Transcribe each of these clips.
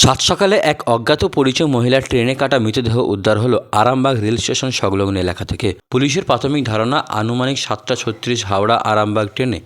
সাত সকালে এক অজ্ঞাত পরিচয় মহিলার ট্রেনে কাটা মৃতদেহ উদ্ধার হলো আরামবাগ রেল স্টেশন সংলগ্ন এলাকা থেকে। পুলিশের প্রাথমিক ধারণা, আনুমানিক সাতটা ছত্রিশ হাওড়া আরামবাগ ট্রেনে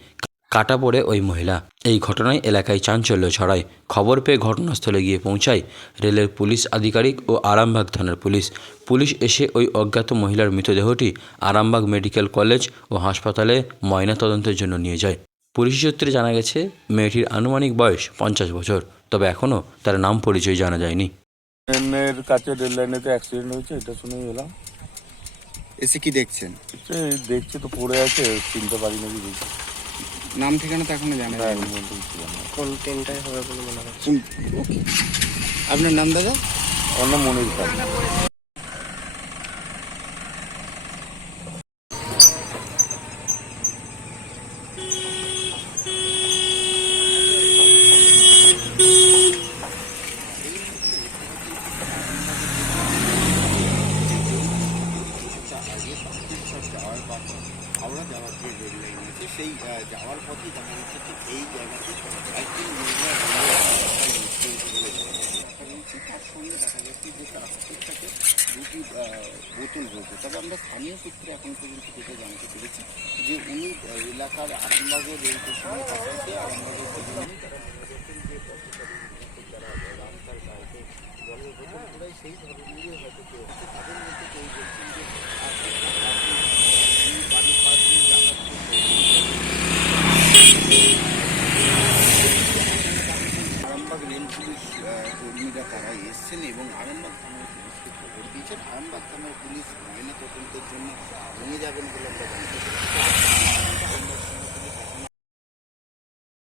কাটা পড়ে ওই মহিলা। এই ঘটনায় এলাকায় চাঞ্চল্য ছড়ায়। খবর পেয়ে ঘটনাস্থলে গিয়ে পৌঁছায় রেলের পুলিশ আধিকারিক ও আরামবাগ থানার পুলিশ। পুলিশ এসে ওই অজ্ঞাত মহিলার মৃতদেহটি আরামবাগ মেডিকেল কলেজ ও হাসপাতালে ময়নাতদন্তের জন্য নিয়ে যায়। পুলিশ সূত্রে জানা গেছে, মেয়েটির আনুমানিক বয়স পঞ্চাশ বছর। তবে এখনও তার নাম পরিচয় জানা যায়নি। ট্রেনের কাছে রেল লাইনেতে অ্যাক্সিডেন্ট হয়েছে এটা শুনেই এলাম। এসে কি দেখছেন? দেখছি তো পড়ে আছে চিনতে পারি না কি নাম ঠিকানা তো এখনও জানা না যায় কিছু কোন ট্রেনটাই হবে বলে মনে হচ্ছে। আপনার নাম দাদা? আমার নাম মনির খান হাওড়া যাওয়ার যে রেল লাইন আছে সেই যাওয়ার পথে দেখা যাচ্ছে ঠিক এই জায়গাতে একজন মহিলা। দেখা যাচ্ছে তার সঙ্গে দেখা যাচ্ছে যে তার থেকে দুটি বোতল রয়েছে। তবে আমরা স্থানীয় সূত্রে এখন পর্যন্ত যেটা জানতে পেরেছি যে উনি এলাকার আরামবাগের রেল স্টেশনের কাছাকাছি আরামবাগের যে সেই ধরনেরই হয়তো কেউ তাদের মধ্যে কেউ বলছেন যে কর্মীরা এসছেন এবং আরামবাগ থানায় পুলিশকে খবর দিয়েছেন। আরামবাগ থানার পুলিশ ময়না তদন্তের জন্য নিয়ে যাবেন বলে আমরা জানতে